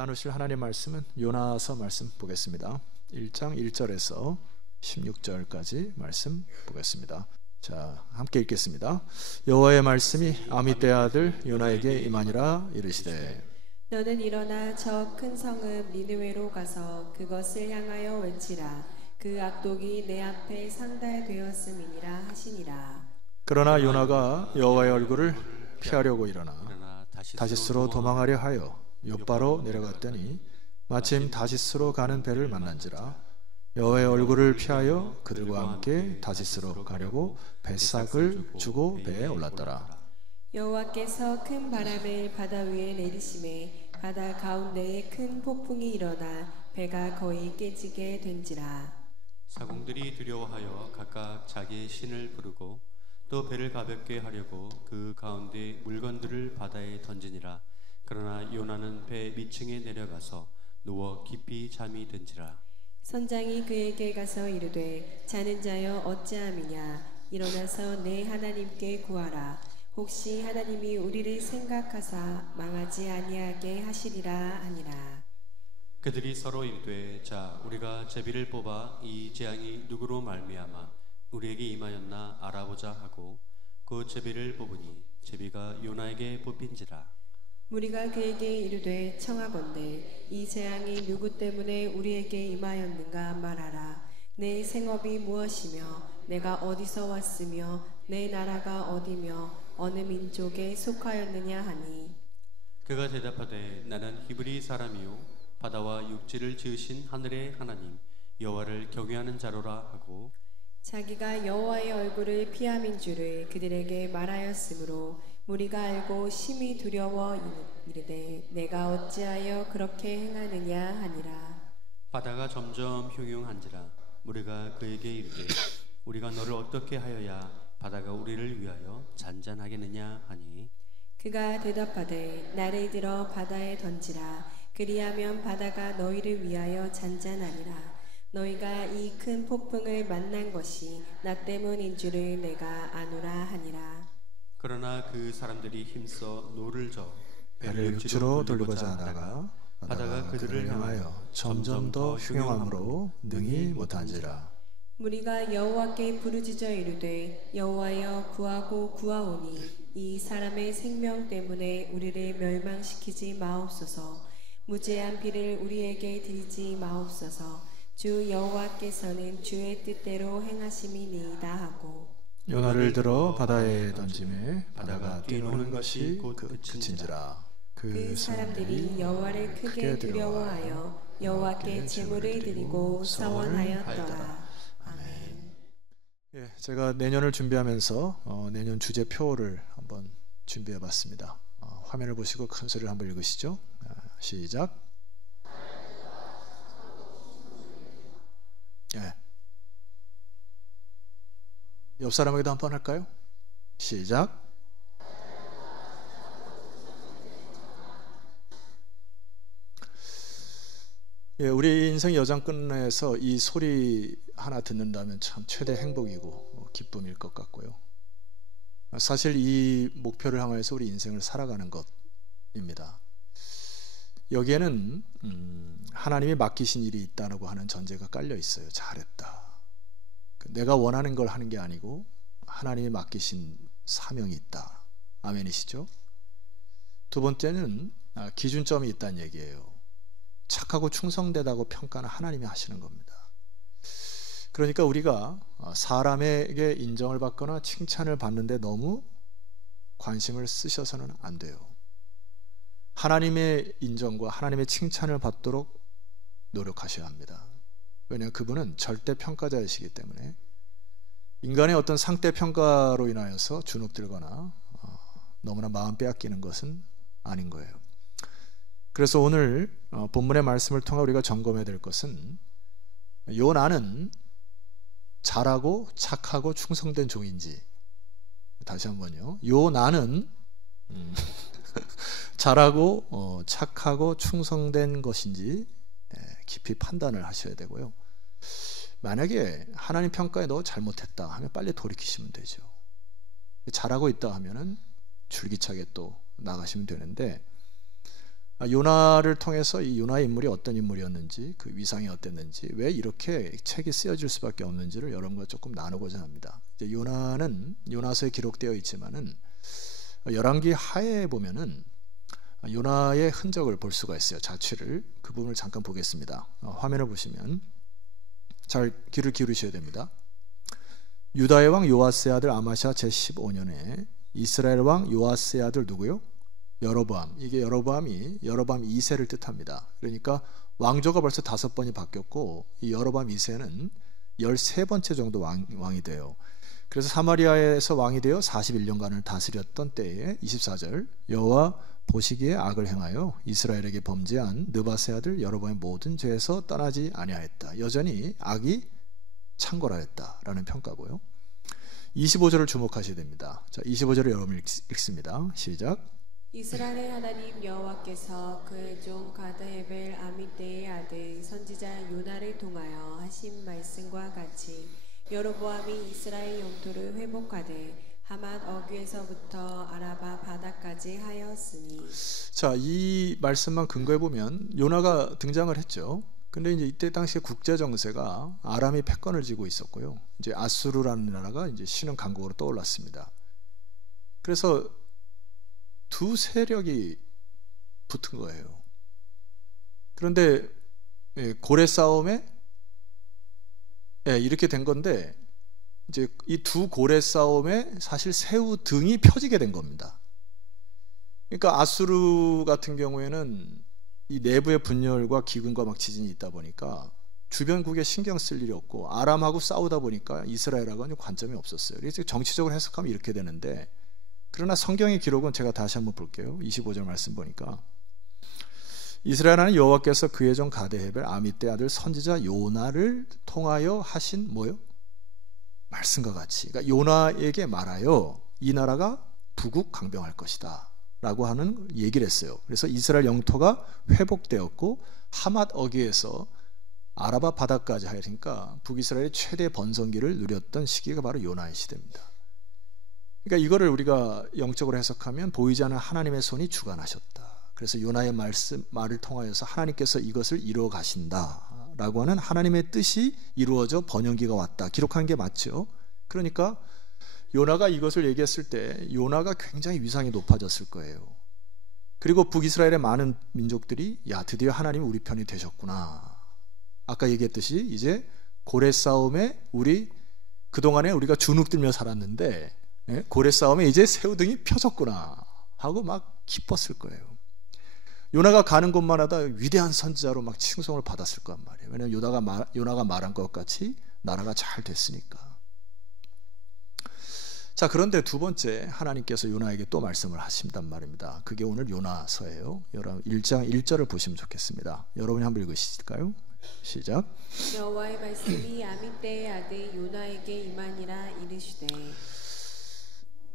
나누실 하나님 말씀은 요나서 말씀 보겠습니다. 1장 1절에서 16절까지 말씀 보겠습니다. 자, 함께 읽겠습니다. 여호와의 말씀이 아미떼 아들 요나에게 임하니라. 이르시되 너는 일어나 저 큰 성읍 니느웨로 가서 그것을 향하여 외치라. 그 악독이 내 앞에 상달되었음이니라 하시니라. 그러나 요나가 여호와의 얼굴을 피하려고 일어나 다시스로 도망하려 하여 욥바로 내려갔더니 마침 다시스로 가는 배를 만난지라. 여호와의 얼굴을 피하여 그들과 함께 다시스로 가려고 뱃삭을 주고 배에 올랐더라. 여호와께서 큰 바람을 바다 위에 내리심에 바다 가운데에 큰 폭풍이 일어나 배가 거의 깨지게 된지라. 사공들이 두려워하여 각각 자기의 신을 부르고 또 배를 가볍게 하려고 그 가운데 물건들을 바다에 던지니라. 그러나 요나는 배 밑층에 내려가서 누워 깊이 잠이 든지라. 선장이 그에게 가서 이르되 자는 자여 어찌함이냐. 일어나서 내 하나님께 구하라. 혹시 하나님이 우리를 생각하사 망하지 아니하게 하시리라 하니라. 그들이 서로 이르되 자 우리가 제비를 뽑아 이 재앙이 누구로 말미암아 우리에게 임하였나 알아보자 하고 그 제비를 뽑으니 제비가 요나에게 뽑힌지라. 무리가 그에게 이르되 청하건대 이 재앙이 누구 때문에 우리에게 임하였는가 말하라. 내 생업이 무엇이며 내가 어디서 왔으며 내 나라가 어디며 어느 민족에 속하였느냐 하니 그가 대답하되 나는 히브리 사람이요 바다와 육지를 지으신 하늘의 하나님 여호와를 경외하는 자로라 하고 자기가 여호와의 얼굴을 피함인 줄을 그들에게 말하였으므로 무리가 알고 심히 두려워 이르되 내가 어찌하여 그렇게 행하느냐 하니라. 바다가 점점 흉흉한지라. 무리가 그에게 이르되 우리가 너를 어떻게 하여야 바다가 우리를 위하여 잔잔하겠느냐 하니 그가 대답하되 나를 들어 바다에 던지라. 그리하면 바다가 너희를 위하여 잔잔하리라. 너희가 이 큰 폭풍을 만난 것이 나 때문인 줄을 내가 아노라 하니라. 그러나 그 사람들이 힘써 노를 저 배를 육지로 돌리고자 하다가 바다가 그들을 향하여 점점 더 흉흉함으로 능히 못한지라. 무리가 여호와께 부르짖어 이르되 여호와여 구하고 구하오니 이 사람의 생명 때문에 우리를 멸망시키지 마옵소서. 무죄한 피를 우리에게 들이지 마옵소서. 주 여호와께서는 주의 뜻대로 행하심이니이다 하고 요나를 들어 바다에 던짐에 바다가 뛰노는 것이 곧 그친지라. 그 사람들이 여호와를 크게 두려워하여 여호와께 제물을 드리고 서원하였더라. 아멘. 예, 제가 내년을 준비하면서 내년 주제표를 한번 준비해봤습니다. 화면을 보시고 큰 소리를 한번 읽으시죠. 시작. 예. 옆 사람에게도 한번 할까요? 시작. 예, 우리 인생 여정 끝내서 이 소리 하나 듣는다면 참 최대 행복이고 기쁨일 것 같고요. 사실 이 목표를 향해서 우리 인생을 살아가는 것입니다. 여기에는 하나님이 맡기신 일이 있다고 하는 전제가 깔려 있어요. 잘했다. 내가 원하는 걸 하는 게 아니고 하나님이 맡기신 사명이 있다. 아멘이시죠? 두 번째는 기준점이 있다는 얘기예요. 착하고 충성되다고 평가는 하나님이 하시는 겁니다. 그러니까 우리가 사람에게 인정을 받거나 칭찬을 받는데 너무 관심을 쓰셔서는 안 돼요. 하나님의 인정과 하나님의 칭찬을 받도록 노력하셔야 합니다. 왜냐하면 그분은 절대평가자이시기 때문에 인간의 어떤 상대평가로 인하여서 주눅들거나 너무나 마음 빼앗기는 것은 아닌 거예요. 그래서 오늘 본문의 말씀을 통해 우리가 점검해야 될 것은 요나는 잘하고 착하고 충성된 종인지, 다시 한번요. 요나는 잘하고 착하고 충성된 것인지 깊이 판단을 하셔야 되고요. 만약에 하나님 평가에 너 잘못했다 하면 빨리 돌이키시면 되죠. 잘하고 있다 하면은 줄기차게 또 나가시면 되는데 요나를 통해서 이 요나의 인물이 어떤 인물이었는지, 그 위상이 어땠는지, 왜 이렇게 책이 쓰여질 수밖에 없는지를 여러분과 조금 나누고자 합니다. 이제 요나는 요나서에 기록되어 있지만은 열왕기 하에 보면은 요나의 흔적을 볼 수가 있어요. 자취를. 그 부분을 잠깐 보겠습니다. 화면을 보시면 잘 귀를 기울이셔야 됩니다. 유다의 왕 요아스의 아들 아마샤 제15년에 이스라엘 왕 요아스의 아들 누구요? 여로보암. 이게 여로보암 2세를 뜻합니다. 그러니까 왕조가 벌써 5번이 바뀌었고 이 여로보암 2세는 13번째 정도 왕이 돼요. 그래서 사마리아에서 왕이 되어 41년간을 다스렸던 때에 24절 여호와 보시기에 악을 행하여 이스라엘에게 범죄한 느바세 아들 여로보암의 모든 죄에서 떠나지 아니하였다. 여전히 악이 창궐하였다라는 평가고요. 25절을 주목하셔야 됩니다. 자, 25절을 여러분 읽습니다. 시작. 이스라엘의 하나님 여호와께서 그의 종 가드헤벨 아미떼의 아들 선지자 요나를 통하여 하신 말씀과 같이 여로보암이 이스라엘 영토를 회복하되 하맛 어귀에서부터 아라바 바다까지 하였으니. 자, 이 말씀만 근거해 보면 요나가 등장을 했죠. 근데 이제 이때 당시에 국제 정세가 아람이 패권을 쥐고 있었고요. 이제 아수르라는 나라가 이제 신흥 강국으로 떠올랐습니다. 그래서 두 세력이 붙은 거예요. 그런데 고래 싸움에 이렇게 된 건데 이제 이 두 고래 싸움에 사실 새우 등이 펴지게 된 겁니다. 그러니까 아수르 같은 경우에는 이 내부의 분열과 기근과 막 지진이 있다 보니까 주변국에 신경 쓸 일이 없고 아람하고 싸우다 보니까 이스라엘하고는 관점이 없었어요. 그래서 정치적으로 해석하면 이렇게 되는데 그러나 성경의 기록은 제가 다시 한번 볼게요. 25절 말씀 보니까 이스라엘은 여호와께서 그의 종 가드헤벨 아미떼 아들 선지자 요나를 통하여 하신 뭐요? 말씀과 같이. 그러니까 요나에게 말하여 이 나라가 부국 강병할 것이다 라고 하는 얘기를 했어요. 그래서 이스라엘 영토가 회복되었고 하맛 어귀에서 아라바 바다까지 하니까 북이스라엘의 최대 번성기를 누렸던 시기가 바로 요나의 시대입니다. 그러니까 이거를 우리가 영적으로 해석하면 보이지 않는 하나님의 손이 주관하셨다. 그래서 요나의 말을 통하여서 하나님께서 이것을 이루어 가신다 라고 하는 하나님의 뜻이 이루어져 번영기가 왔다. 기록한 게 맞죠. 그러니까 요나가 이것을 얘기했을 때 요나가 굉장히 위상이 높아졌을 거예요. 그리고 북이스라엘의 많은 민족들이 야 드디어 하나님이 우리 편이 되셨구나. 아까 얘기했듯이 이제 고래 싸움에 그동안에 우리가 주눅들며 살았는데 고래 싸움에 이제 새우등이 펴졌구나 하고 막 기뻤을 거예요. 요나가 가는 곳마다 위대한 선지자로 막 칭송을 받았을 거란 말이에요. 왜냐하면 요나가 말한 것 같이 나라가 잘 됐으니까. 자, 그런데 두 번째 하나님께서 요나에게 또 말씀을 하신단 말입니다. 그게 오늘 요나서예요. 1장 1절을 보시면 좋겠습니다. 여러분이 한번 읽으실까요? 시작. 여호와의 말씀이 아미떼의 아들 요나에게 임하니라 이르시되.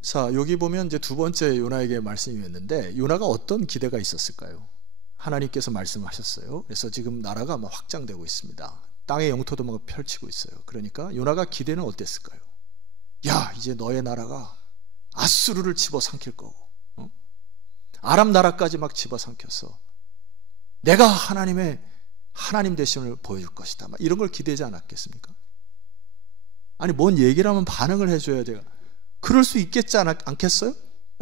자, 여기 보면 이제 두 번째 요나에게 말씀이 있는데 요나가 어떤 기대가 있었을까요? 하나님께서 말씀하셨어요. 그래서 지금 나라가 막 확장되고 있습니다. 땅의 영토도 막 펼치고 있어요. 그러니까 요나가 기대는 어땠을까요? 야, 이제 너의 나라가 아수르를 집어삼킬 거고, 아람 나라까지 막 집어삼켜서 내가 하나님 되심을 보여줄 것이다. 막 이런 걸 기대하지 않았겠습니까? 아니, 뭔 얘기를 하면 반응을 해줘야 돼요. 그럴 수 있겠지 않겠어요?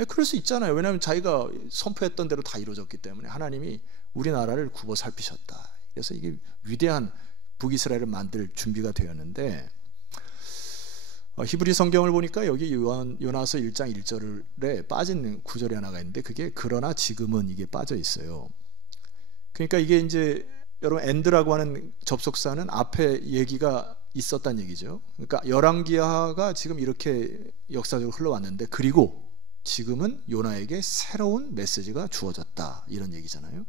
그럴 수 있잖아요. 왜냐하면 자기가 선포했던 대로 다 이루어졌기 때문에 하나님이 우리나라를 굽어 살피셨다. 그래서 이게 위대한 북이스라엘을 만들 준비가 되었는데 히브리 성경을 보니까 여기 요나서 1장 1절에 빠진 구절이 하나가 있는데 그게 그러나 지금은 이게 빠져 있어요. 그러니까 이게 이제 여러분 엔드라고 하는 접속사는 앞에 얘기가 있었단 얘기죠. 그러니까 열왕기하가 지금 이렇게 역사적으로 흘러왔는데 그리고 지금은 요나에게 새로운 메시지가 주어졌다 이런 얘기잖아요.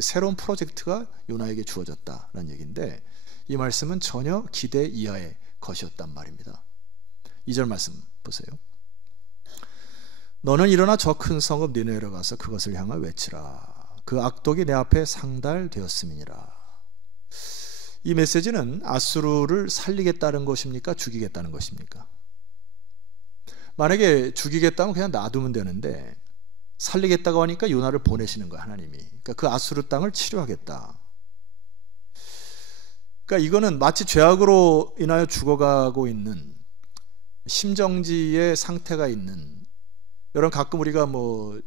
새로운 프로젝트가 요나에게 주어졌다라는 얘기인데 이 말씀은 전혀 기대 이하의 것이었단 말입니다. 2절 말씀 보세요. 너는 일어나 저 큰 성읍 니느웨로 가서 그것을 향하 외치라. 그 악독이 내 앞에 상달되었음이니라. 이 메시지는 아수르를 살리겠다는 것입니까? 죽이겠다는 것입니까? 만약에 죽이겠다면 그냥 놔두면 되는데 살리겠다고 하니까 요나를 보내시는 거예요, 하나님이. 그러니까 그 아수르 땅을 치료하겠다. 그러니까 이거는 마치 죄악으로 인하여 죽어가고 있는 심정지의 상태가 있는, 여러분 가끔 우리가 뭐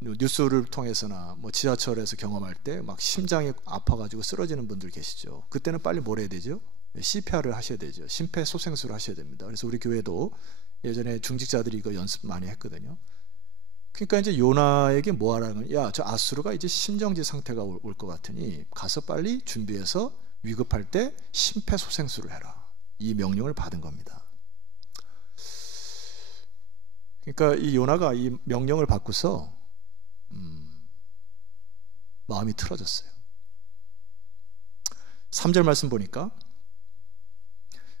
뉴스를 통해서나 뭐 지하철에서 경험할 때 막 심장이 아파가지고 쓰러지는 분들 계시죠. 그때는 빨리 뭘 해야 되죠? CPR을 하셔야 되죠. 심폐소생술을 하셔야 됩니다. 그래서 우리 교회도 예전에 중직자들이 이거 연습 많이 했거든요. 그러니까 이제 요나에게 뭐 하라는 거야? 야, 저 아수르가 이제 심정지 상태가 올 것 같으니 가서 빨리 준비해서 위급할 때 심폐소생술을 해라. 이 명령을 받은 겁니다. 그러니까 이 요나가 이 명령을 받고서 마음이 틀어졌어요. 3절 말씀 보니까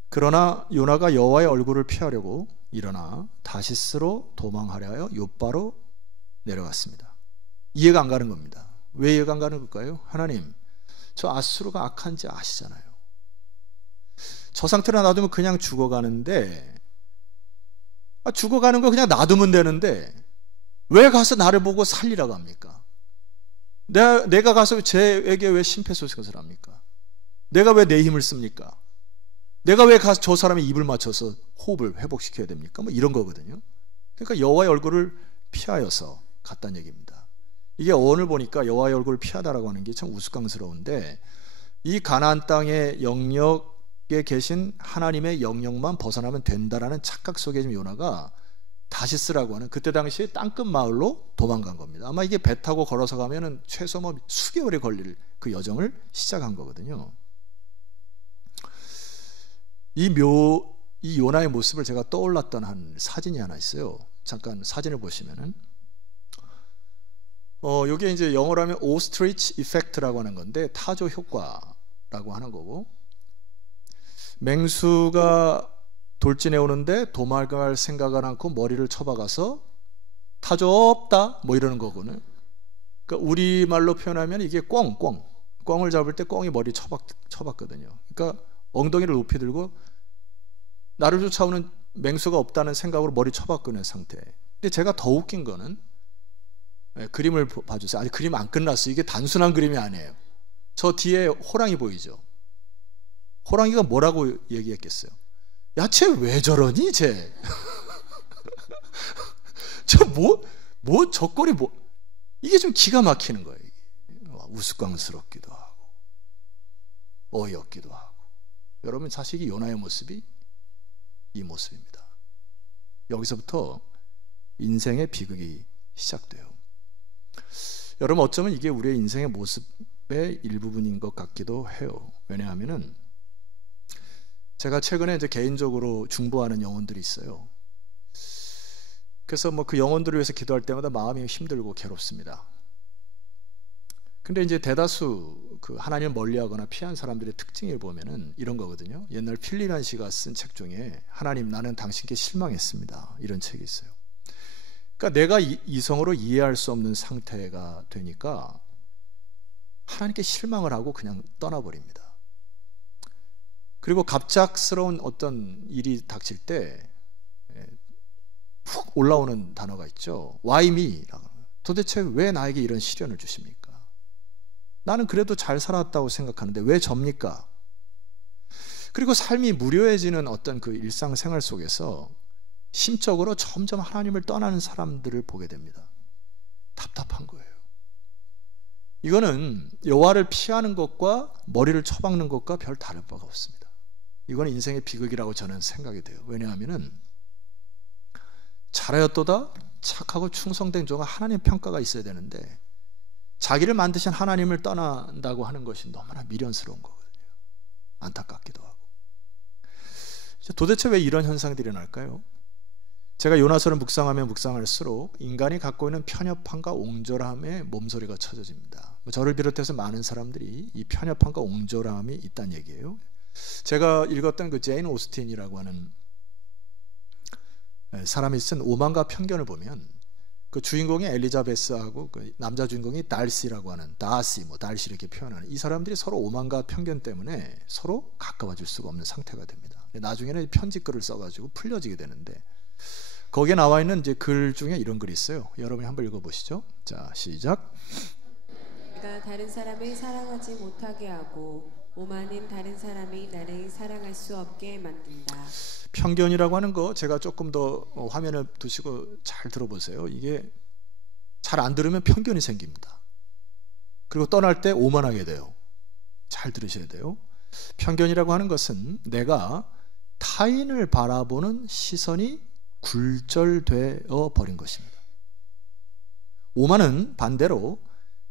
그러나 요나가 여호와의 얼굴을 피하려고 일어나 다시스로 도망하려 하여 욥바로 내려갔습니다. 이해가 안 가는 겁니다. 왜 이해가 안 가는 걸까요? 하나님, 저 아수르가 악한지 아시잖아요. 저 상태로 놔두면 그냥 죽어가는데, 죽어가는 거 그냥 놔두면 되는데 왜 가서 나를 보고 살리라고 합니까? 내가 가서 쟤에게 왜 심폐소생술을 합니까? 내가 왜 내 힘을 씁니까? 내가 왜 가서 저 사람의 입을 맞춰서 호흡을 회복시켜야 됩니까? 뭐 이런 거거든요. 그러니까 여호와의 얼굴을 피하여서 갔다는 얘기입니다. 이게 어원을 보니까 여호와의 얼굴을 피하다라고 하는 게 참 우스꽝스러운데, 이 가나안 땅의 영역에 계신 하나님의 영역만 벗어나면 된다라는 착각 속에 지금 요나가 다시스라고 하는 그때 당시에 땅끝 마을로 도망간 겁니다. 아마 이게 배 타고 걸어서 가면은 최소 뭐 수개월이 걸릴 그 여정을 시작한 거거든요. 이 요나의 모습을 제가 떠올랐던 한 사진이 하나 있어요. 잠깐 사진을 보시면은 요게 이제 영어로 하면 오스트리치 이펙트라고 하는 건데, 타조 효과라고 하는 거고, 맹수가 돌진해 오는데 도망갈 생각을 않고 머리를 쳐박아서 타조 없다 뭐 이러는 거거든요. 그러니까 우리말로 표현하면 이게 꿩을 잡을 때 꿩이 머리 쳐박거든요. 그러니까 엉덩이를 높이 들고 나를 쫓아오는 맹수가 없다는 생각으로 머리 쳐박는 상태. 근데 제가 더 웃긴 거는, 그림을 봐주세요. 아직 그림 안 끝났어요. 이게 단순한 그림이 아니에요. 저 뒤에 호랑이 보이죠? 호랑이가 뭐라고 얘기했겠어요? 야, 쟤 왜 저러니, 쟤? 저 꼴이 이게 좀 기가 막히는 거예요. 우스꽝스럽기도 하고, 어이없기도 하고. 여러분, 사실 이 요나의 모습이 이 모습입니다. 여기서부터 인생의 비극이 시작돼요. 여러분, 어쩌면 이게 우리의 인생의 모습의 일부분인 것 같기도 해요. 왜냐하면은 제가 최근에 이제 개인적으로 중보하는 영혼들이 있어요. 그래서 뭐 그 영혼들을 위해서 기도할 때마다 마음이 힘들고 괴롭습니다. 근데 이제 대다수 그 하나님을 멀리하거나 피한 사람들의 특징을 보면은 이런 거거든요. 옛날 필리만 씨가 쓴 책 중에 하나님, 나는 당신께 실망했습니다, 이런 책이 있어요. 그러니까 내가 이성으로 이해할 수 없는 상태가 되니까 하나님께 실망을 하고 그냥 떠나버립니다. 그리고 갑작스러운 어떤 일이 닥칠 때 훅 올라오는 단어가 있죠. Why me? 도대체 왜 나에게 이런 시련을 주십니까? 나는 그래도 잘 살았다고 생각하는데 왜 접니까? 그리고 삶이 무료해지는 어떤 그 일상생활 속에서 심적으로 점점 하나님을 떠나는 사람들을 보게 됩니다. 답답한 거예요. 이거는 여호와를 피하는 것과 머리를 쳐박는 것과 별 다를 바가 없습니다. 이거는 인생의 비극이라고 저는 생각이 돼요. 왜냐하면은 잘하였도다 착하고 충성된 종은 하나님의 평가가 있어야 되는데, 자기를 만드신 하나님을 떠난다고 하는 것이 너무나 미련스러운 거거든요. 안타깝기도 하고. 도대체 왜 이런 현상들이 일어날까요? 제가 요나서를 묵상하면 묵상할수록 인간이 갖고 있는 편협함과 옹졸함의 몸소리가 쳐져집니다. 저를 비롯해서 많은 사람들이 이 편협함과 옹졸함이 있다는 얘기예요. 제가 읽었던 그 제인 오스틴이라고 하는 사람이 쓴 오만과 편견을 보면, 그 주인공이 엘리자베스하고 그 남자 주인공이 달시라고 하는 달시 이렇게 표현하는 이 사람들이 서로 오만과 편견 때문에 서로 가까워질 수가 없는 상태가 됩니다. 나중에는 편지글을 써가지고 풀려지게 되는데, 거기에 나와 있는 이제 글 중에 이런 글이 있어요. 여러분이 한번 읽어보시죠. 자, 시작. 내가 다른 사람을 사랑하지 못하게 하고 오만은 다른 사람이 나를 사랑할 수 없게 만든다. 편견이라고 하는 거 제가 조금 더 화면을 두시고 잘 들어보세요. 이게 잘 안 들으면 편견이 생깁니다. 그리고 떠날 때 오만하게 돼요. 잘 들으셔야 돼요. 편견이라고 하는 것은 내가 타인을 바라보는 시선이 굴절되어 버린 것입니다. 오만은 반대로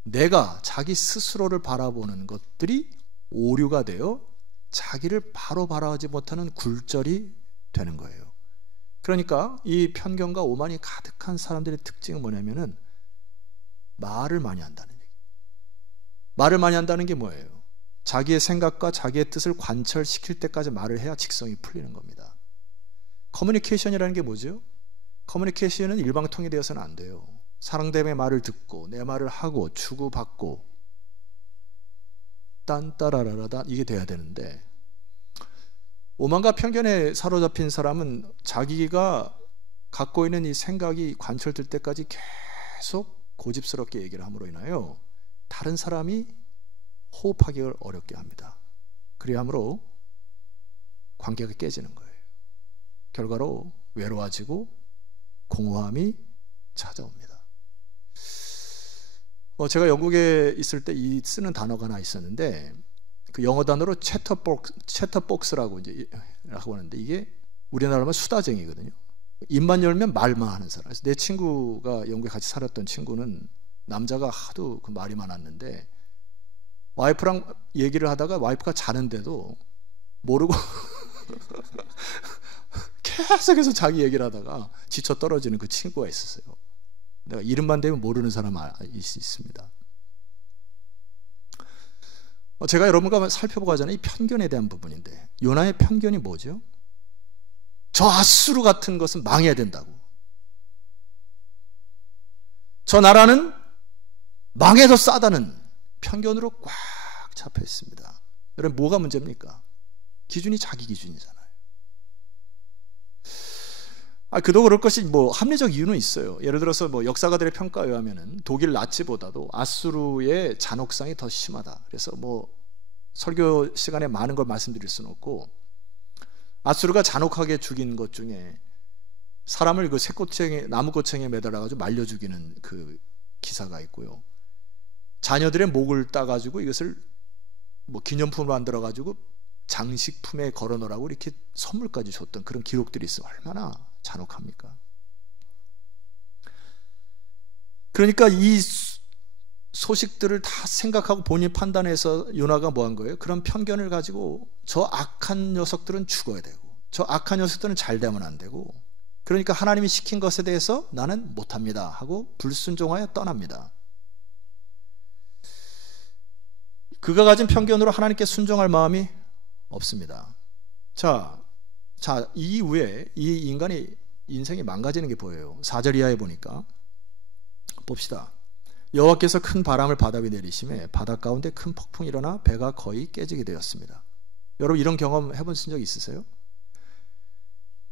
내가 자기 스스로를 바라보는 것들이 오류가 되어 자기를 바로 바라보지 못하는 굴절이 되는 거예요. 그러니까 이 편견과 오만이 가득한 사람들의 특징은 뭐냐면은 말을 많이 한다는 얘기. 말을 많이 한다는 게 뭐예요? 자기의 생각과 자기의 뜻을 관철시킬 때까지 말을 해야 직성이 풀리는 겁니다. 커뮤니케이션이라는 게 뭐죠? 커뮤니케이션은 일방통이 되어서는 안 돼요. 상대방의 말을 듣고 내 말을 하고 주고받고 딴따라라라다 이게 돼야 되는데, 오만과 편견에 사로잡힌 사람은 자기가 갖고 있는 이 생각이 관철될 때까지 계속 고집스럽게 얘기를 함으로 인하여 다른 사람이 호흡하기를 어렵게 합니다. 그리함으로 관계가 깨지는 거예요. 결과로 외로워지고 공허함이 찾아옵니다. 제가 영국에 있을 때 이 쓰는 단어가 하나 있었는데, 그 영어 단어로 채터복스라고 이제 라고 하는데, 이게 우리나라로 하면 수다쟁이거든요. 입만 열면 말만 하는 사람. 그래서 내 친구가 영국에 같이 살았던 친구는 남자가 하도 그 말이 많았는데, 와이프랑 얘기를 하다가 와이프가 자는데도 모르고 계속해서 자기 얘기를 하다가 지쳐 떨어지는 그 친구가 있었어요. 내가 이름만 대면 모르는 사람 있습니다. 제가 여러분과 살펴보고 하자는 이 편견에 대한 부분인데, 요나의 편견이 뭐죠? 저 아수르 같은 것은 망해야 된다고. 저 나라는 망해도 싸다는 편견으로 꽉 잡혀 있습니다. 여러분, 뭐가 문제입니까? 기준이 자기 기준이잖아요. 그도 그럴 것이 합리적 이유는 있어요. 예를 들어서 역사가들의 평가에 의하면은 독일 나치보다도 아수르의 잔혹상이 더 심하다. 그래서 설교 시간에 많은 걸 말씀드릴 수는 없고, 아수르가 잔혹하게 죽인 것 중에 사람을 그 나무꼬챙이에 매달아가지고 말려 죽이는 그 기사가 있고요. 자녀들의 목을 따가지고 이것을 기념품으로 만들어가지고 장식품에 걸어놓으라고 이렇게 선물까지 줬던 그런 기록들이 있어요. 얼마나 잔혹합니까? 그러니까 이 소식들을 다 생각하고 본인이 판단해서 요나가 뭐 한 거예요? 그런 편견을 가지고 저 악한 녀석들은 죽어야 되고 저 악한 녀석들은 잘 되면 안 되고, 그러니까 하나님이 시킨 것에 대해서 나는 못합니다 하고 불순종하여 떠납니다. 그가 가진 편견으로 하나님께 순종할 마음이 없습니다. 자, 이후에 이 인간의 인생이 망가지는 게 보여요. 4절 이하에 보니까 봅시다. 여호와께서 큰 바람을 바다 위에 내리심에 바다 가운데 큰 폭풍이 일어나 배가 거의 깨지게 되었습니다. 여러분, 이런 경험 해보신 적 있으세요?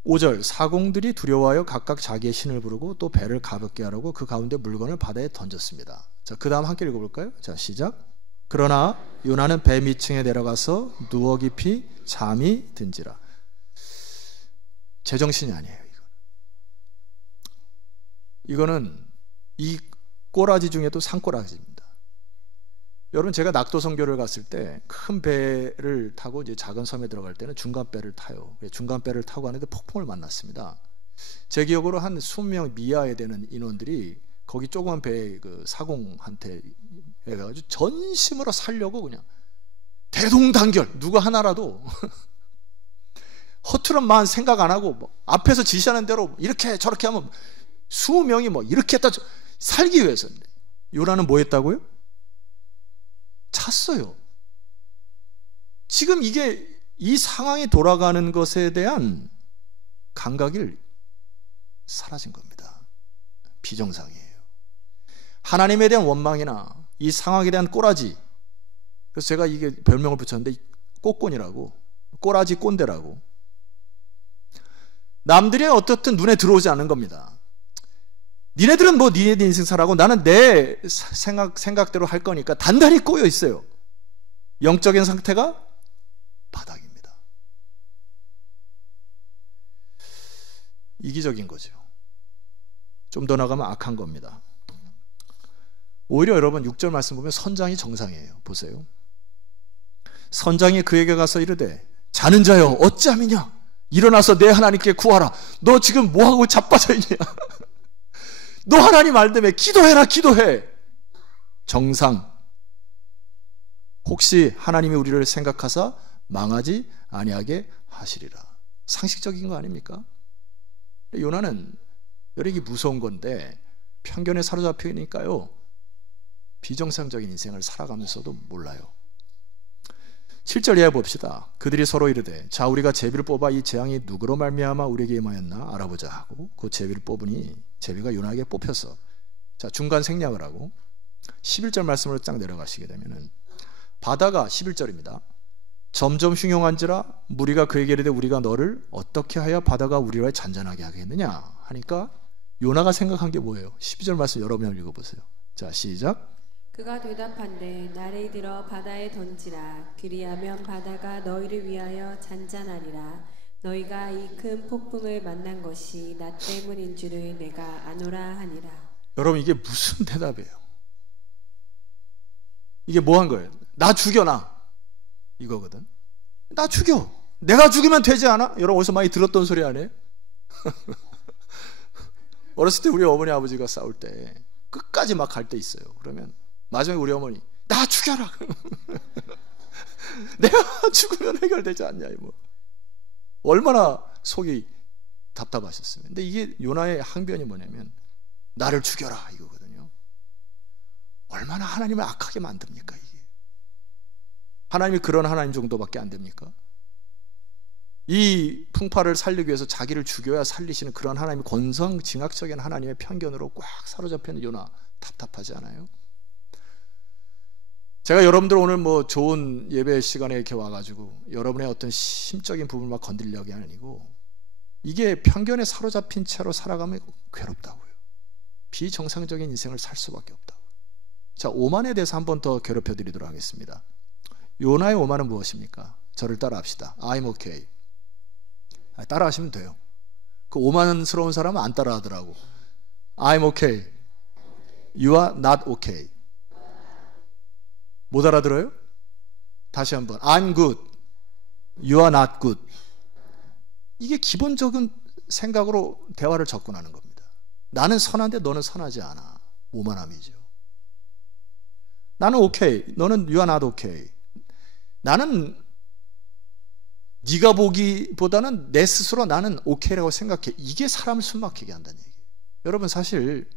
5절, 사공들이 두려워하여 각각 자기의 신을 부르고 또 배를 가볍게 하려고 그 가운데 물건을 바다에 던졌습니다. 자, 그 다음 함께 읽어볼까요? 자, 시작. 그러나 요나는 배 밑층에 내려가서 누워 깊이 잠이 든지라. 제정신이 아니에요. 이거는 이 꼬라지 중에도 산꼬라지입니다. 여러분, 제가 낙도 선교를 갔을 때 큰 배를 타고 이제 작은 섬에 들어갈 때는 중간 배를 타요. 중간 배를 타고 가는데 폭풍을 만났습니다. 제 기억으로 한 20명 미하에 되는 인원들이 거기 조그만 배 그 사공한테 해가지고 전심으로 살려고 그냥 대동단결, 누구 하나라도 허투른 마음 생각 안 하고 앞에서 지시하는 대로 이렇게 저렇게 하면 20명이 이렇게 했다 살기 위해서인데, 요나는 뭐 했다고요? 찼어요. 지금 이 상황이 돌아가는 것에 대한 감각이 사라진 겁니다. 비정상이에요. 하나님에 대한 원망이나 이 상황에 대한 꼬라지, 그래서 제가 이게 별명을 붙였는데 꼬꼰이라고, 꼬라지 꼰대라고. 남들이 어떻든 눈에 들어오지 않는 겁니다. 니네들은 뭐 니네들 인생 살아고 나는 내 생각대로 할 거니까 단단히 꼬여 있어요. 영적인 상태가 바닥입니다. 이기적인 거죠. 좀 더 나가면 악한 겁니다. 오히려 여러분 6절 말씀 보면 선장이 정상이에요. 보세요. 선장이 그에게 가서 이르되 자는 자여 어찌함이냐? 일어나서 내 하나님께 구하라. 너 지금 뭐하고 자빠져 있냐? 너 하나님 알다며 기도해라 기도해. 정상. 혹시 하나님이 우리를 생각하사 망하지 아니하게 하시리라. 상식적인 거 아닙니까? 요나는 이게 무서운 건데 편견에 사로잡히니까요 비정상적인 인생을 살아가면서도 몰라요. 7절 이해 봅시다. 그들이 서로 이르되 자 우리가 제비를 뽑아 이 재앙이 누구로 말미암아 우리에게 임하였나 알아보자 하고 그 제비를 뽑으니 제비가 요나에게 뽑혀서 자 중간 생략을 하고 11절 말씀으로 쫙 내려가시게 되면은 바다가 11절입니다. 점점 흉흉한지라 무리가 그에게 이르되 우리가 너를 어떻게 하여 바다가 우리와 잔잔하게 하겠느냐 하니까 요나가 생각한 게 뭐예요? 12절 말씀 여러분 읽어보세요. 자 시작. 그가 대답한데 나를 들어 바다에 던지라. 그리하면 바다가 너희를 위하여 잔잔하리라. 너희가 이 큰 폭풍을 만난 것이 나 때문인 줄을 내가 아노라 하니라. 여러분 이게 무슨 대답이에요? 이게 뭐 한 거예요? 나 죽여놔 이거거든. 나 죽여. 내가 죽이면 되지 않아? 여러분 어디서 많이 들었던 소리 아니에요? 어렸을 때 우리 어머니 아버지가 싸울 때 끝까지 막 갈 때 있어요. 그러면 마지막에 우리 어머니 나 죽여라. 내가 죽으면 해결되지 않냐 뭐. 얼마나 속이 답답하셨으면. 근데 이게 요나의 항변이 뭐냐면 나를 죽여라 이거거든요. 얼마나 하나님을 악하게 만듭니까 이게. 하나님이 그런 하나님 정도밖에 안 됩니까? 이 풍파를 살리기 위해서 자기를 죽여야 살리시는 그런 하나님이 권성징악적인 하나님의 편견으로 꽉 사로잡혀 있는 요나 답답하지 않아요? 제가 여러분들 오늘 뭐 좋은 예배 시간에 이렇게 와가지고 여러분의 어떤 심적인 부분을 막 건드리려고 아니고 이게 편견에 사로잡힌 채로 살아가면 괴롭다고요. 비정상적인 인생을 살 수밖에 없다고. 자, 오만에 대해서 한 번 더 괴롭혀 드리도록 하겠습니다. 요나의 오만은 무엇입니까? 저를 따라합시다. I'm okay. 따라하시면 돼요. 그 오만스러운 사람은 안 따라하더라고. I'm okay. You are not okay. 못 알아들어요? 다시 한번. I'm good. You are not good. 이게 기본적인 생각으로 대화를 접근하는 겁니다. 나는 선한데 너는 선하지 않아. 오만함이죠. 나는 okay. 너는 you are not okay. 나는 네가 보기보다는 내 스스로 나는 오케이라고 생각해. 이게 사람을 숨막히게 한다는 얘기예요. 여러분 사실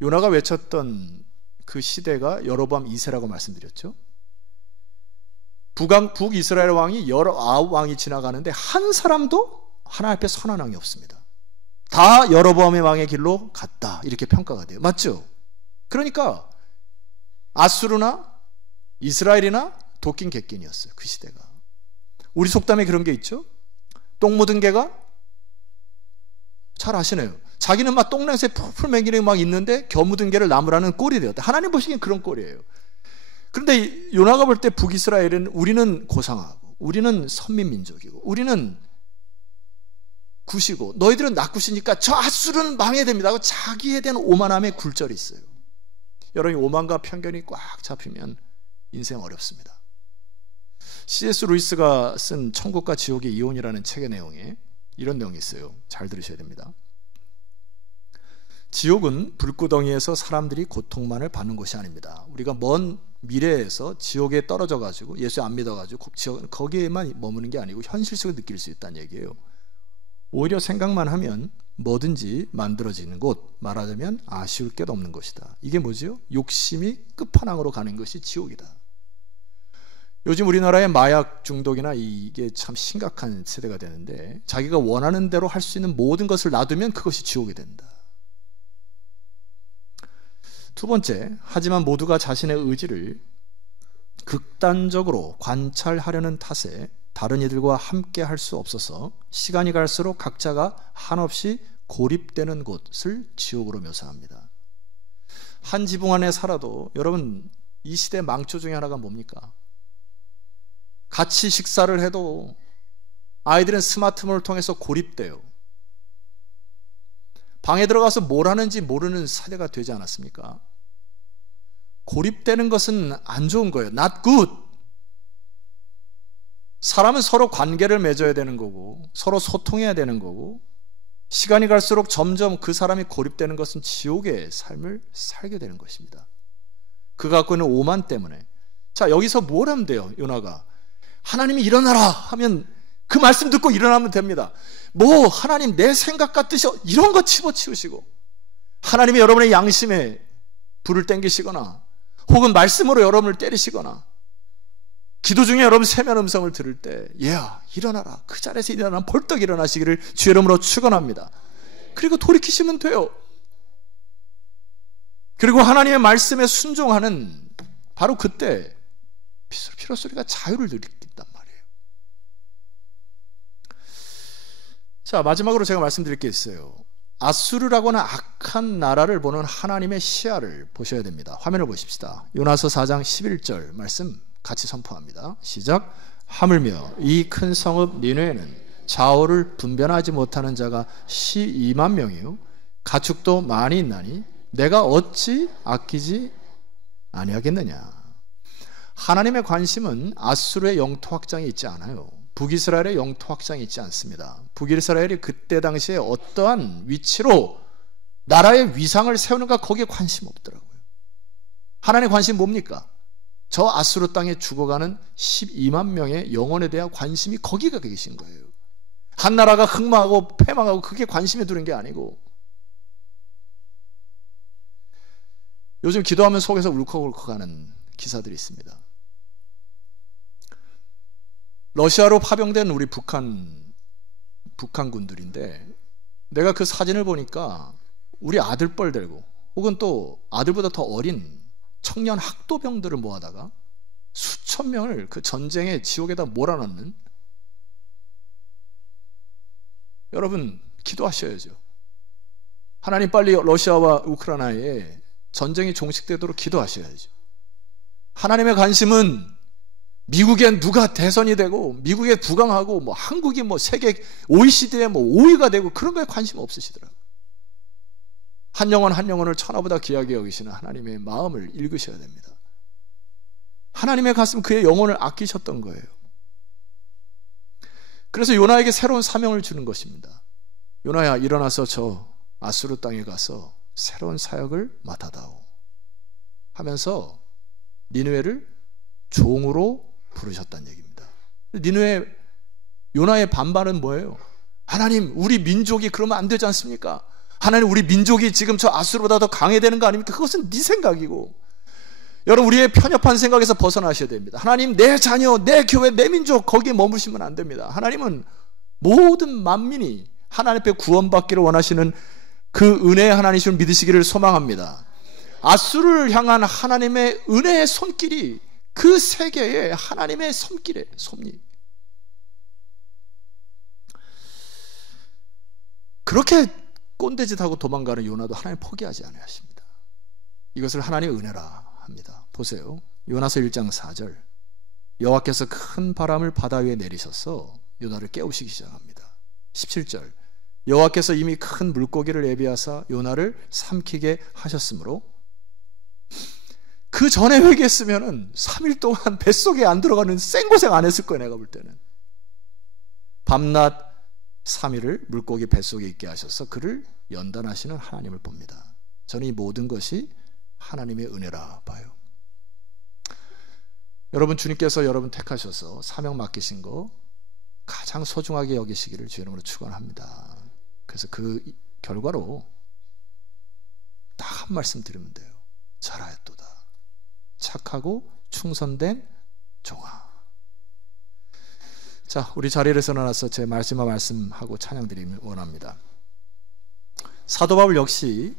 요나가 외쳤던 그 시대가 여로보암 2세라고 말씀드렸죠. 북이스라엘 왕이 여러 9왕이 지나가는데 한 사람도 하나님 앞에 선한 왕이 없습니다. 다 여로보암의 왕의 길로 갔다 이렇게 평가가 돼요. 맞죠? 그러니까 아수르나 이스라엘이나 도낀 객긴이었어요. 그 시대가. 우리 속담에 그런 게 있죠. 똥 묻은 개가 잘 아시네요. 자기는 막 똥냄새 풀풀 매기는 막 있는데 겨 묻은 개를 나무라는 꼴이 되었다. 하나님 보시기엔 그런 꼴이에요. 그런데 요나가 볼 때 북이스라엘은 우리는 고상하고 우리는 선민민족이고 우리는 굿이고 너희들은 낙굿이니까 저 아수르는 망해야 됩니다 하고 자기에 대한 오만함의 굴절이 있어요. 여러분 오만과 편견이 꽉 잡히면 인생 어렵습니다. C.S. 루이스가 쓴 천국과 지옥의 이혼이라는 책의 내용에 이런 내용이 있어요. 잘 들으셔야 됩니다. 지옥은 불구덩이에서 사람들이 고통만을 받는 곳이 아닙니다. 우리가 먼 미래에서 지옥에 떨어져 가지고 예수 안 믿어 가지고 거기에만 머무는 게 아니고 현실 속에 느낄 수 있다는 얘기예요. 오히려 생각만 하면 뭐든지 만들어지는 곳, 말하자면 아쉬울 게 없는 것이다. 이게 뭐죠? 욕심이 끝판왕으로 가는 것이 지옥이다. 요즘 우리나라의 마약 중독이나 이게 참 심각한 세대가 되는데 자기가 원하는 대로 할 수 있는 모든 것을 놔두면 그것이 지옥이 된다. 두 번째, 하지만 모두가 자신의 의지를 극단적으로 관찰하려는 탓에 다른 이들과 함께 할 수 없어서 시간이 갈수록 각자가 한없이 고립되는 곳을 지옥으로 묘사합니다. 한 지붕 안에 살아도 여러분, 이 시대 망초 중에 하나가 뭡니까? 같이 식사를 해도 아이들은 스마트폰을 통해서 고립돼요. 방에 들어가서 뭘 하는지 모르는 세대가 되지 않았습니까? 고립되는 것은 안 좋은 거예요. Not good. 사람은 서로 관계를 맺어야 되는 거고, 서로 소통해야 되는 거고, 시간이 갈수록 점점 그 사람이 고립되는 것은 지옥의 삶을 살게 되는 것입니다. 그 갖고 있는 오만 때문에. 자, 여기서 뭘 하면 돼요? 요나가 하나님이 일어나라 하면 그 말씀 듣고 일어나면 됩니다. 뭐 하나님 내 생각 같듯이 이런 거 집어치우시고, 하나님이 여러분의 양심에 불을 땡기시거나 혹은 말씀으로 여러분을 때리시거나, 기도 중에 여러분 세면 음성을 들을 때 일어나라, 그 자리에서 일어나면 벌떡 일어나시기를 주의 이름으로 축원합니다. 그리고 돌이키시면 돼요. 그리고 하나님의 말씀에 순종하는 바로 그때 피로소리가 자유를 느낀단 말이에요. 자, 마지막으로 제가 말씀드릴 게 있어요. 아수르라고 하는 악한 나라를 보는 하나님의 시야를 보셔야 됩니다. 화면을 보십시다. 요나서 4장 11절 말씀 같이 선포합니다. 시작. 하물며 이 큰 성읍 니느웨는 좌우를 분변하지 못하는 자가 12만 명이요 가축도 많이 있나니 내가 어찌 아끼지 아니하겠느냐. 하나님의 관심은 아수르의 영토 확장이 있지 않아요. 북이스라엘의 영토 확장이 있지 않습니다. 북이스라엘이 그때 당시에 어떠한 위치로 나라의 위상을 세우는가, 거기에 관심 없더라고요. 하나님의 관심 뭡니까? 저 아수르 땅에 죽어가는 12만 명의 영혼에 대한 관심이 거기가 계신 거예요. 한 나라가 흑망하고 패망하고 그게 관심에 두는 게 아니고, 요즘 기도하면 속에서 울컥울컥하는 기사들이 있습니다. 러시아로 파병된 우리 북한군들인데, 내가 그 사진을 보니까 우리 아들뻘 들고 혹은 또 아들보다 더 어린 청년 학도병들을 모아다가 수천 명을 그 전쟁의 지옥에다 몰아넣는, 여러분 기도하셔야죠. 하나님 빨리 러시아와 우크라이나에 전쟁이 종식되도록 기도하셔야죠. 하나님의 관심은 미국엔 누가 대선이 되고 미국에 부강하고 뭐 한국이 뭐 세계 OECD에 뭐 5위가 되고 그런 거에 관심 없으시더라고요. 한 영혼 한 영혼을 천하보다 귀하게 여기시는 하나님의 마음을 읽으셔야 됩니다. 하나님의 가슴 그의 영혼을 아끼셨던 거예요. 그래서 요나에게 새로운 사명을 주는 것입니다. 요나야, 일어나서 저 아수르 땅에 가서 새로운 사역을 맡아다오 하면서 니느웨를 종으로 부르셨다는 얘기입니다. 니느웨 요나의 반발은 뭐예요? 하나님, 우리 민족이 그러면 안 되지 않습니까? 하나님, 우리 민족이 지금 저 아수르보다 더 강해지는 거 아닙니까? 그것은 네 생각이고, 여러분 우리의 편협한 생각에서 벗어나셔야 됩니다. 하나님, 내 자녀, 내 교회, 내 민족 거기에 머무시면 안 됩니다. 하나님은 모든 만민이 하나님 앞에 구원받기를 원하시는 그 은혜의 하나님이심을 믿으시기를 소망합니다. 아수르를 향한 하나님의 은혜의 손길이 그 세계에 하나님의 손길에 섭니. 그렇게 꼰대짓하고 도망가는 요나도 하나님 포기하지 않으십니다. 이것을 하나님의 은혜라 합니다. 보세요. 요나서 1장 4절. 여호와께서 큰 바람을 바다 위에 내리셔서 요나를 깨우시기 시작합니다. 17절. 여호와께서 이미 큰 물고기를 예비하사 요나를 삼키게 하셨으므로, 그 전에 회개했으면은 3일 동안 뱃속에 안 들어가는 생고생 안 했을 거예요. 내가 볼 때는 밤낮 3일을 물고기 뱃속에 있게 하셔서 그를 연단하시는 하나님을 봅니다. 저는 이 모든 것이 하나님의 은혜라 봐요. 여러분, 주님께서 여러분 택하셔서 사명 맡기신 거 가장 소중하게 여기시기를 주의 이름으로 축원합니다. 그래서 그 결과로 딱 한 말씀 드리면 돼요. 잘하였도다. 착하고 충성된 종아. 자, 우리 자리에서 일어나서 제 마지막 말씀하고 찬양드리기 원합니다. 사도 바울 역시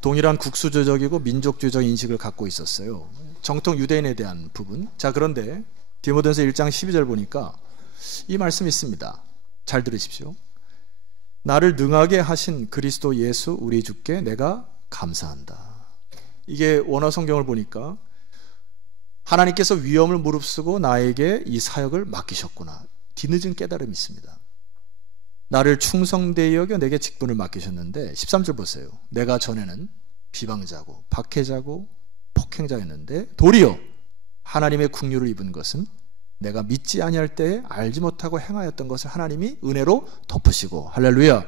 동일한 국수주의적이고 민족주의적 인식을 갖고 있었어요. 정통 유대인에 대한 부분. 자, 그런데 디모데전서 1장 12절 보니까 이 말씀이 있습니다. 잘 들으십시오. 나를 능하게 하신 그리스도 예수 우리 주께 내가 감사한다. 이게 원어 성경을 보니까 하나님께서 위험을 무릅쓰고 나에게 이 사역을 맡기셨구나. 뒤늦은 깨달음이 있습니다. 나를 충성되이 여겨 내게 직분을 맡기셨는데 13절 보세요. 내가 전에는 비방자고 박해자고 폭행자였는데 도리어 하나님의 긍휼을 입은 것은 내가 믿지 아니할 때에 알지 못하고 행하였던 것을 하나님이 은혜로 덮으시고 할렐루야.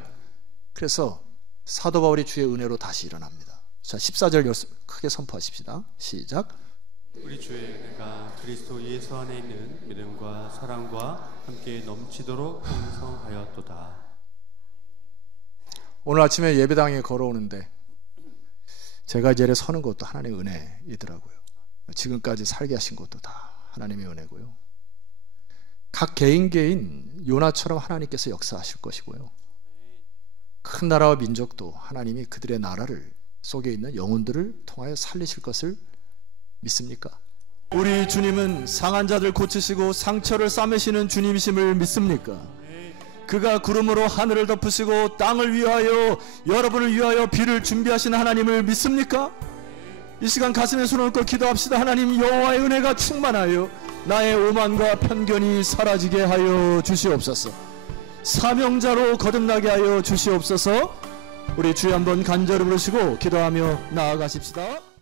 그래서 사도 바울이 주의 은혜로 다시 일어납니다. 자, 14절 크게 선포하십시다. 시작. 우리 주의 은혜가 그리스도 예수 안에 있는 믿음과 사랑과 함께 넘치도록 풍성하였도다. 오늘 아침에 예배당에 걸어오는데 제가 이 자리에 서는 것도 하나님의 은혜이더라고요. 지금까지 살게 하신 것도 다 하나님의 은혜고요. 각 개인 요나처럼 하나님께서 역사하실 것이고요. 큰 나라와 민족도 하나님이 그들의 나라를 속에 있는 영혼들을 통하여 살리실 것을 믿습니까? 우리 주님은 상한 자들 고치시고 상처를 싸매시는 주님이심을 믿습니까? 그가 구름으로 하늘을 덮으시고 땅을 위하여 여러분을 위하여 비를 준비하시는 하나님을 믿습니까? 이 시간 가슴에 손을 얹고 기도합시다. 하나님, 여호와의 은혜가 충만하여 나의 오만과 편견이 사라지게 하여 주시옵소서. 사명자로 거듭나게 하여 주시옵소서. 우리 주여 한번 간절히 부르시고 기도하며 나아가십시다.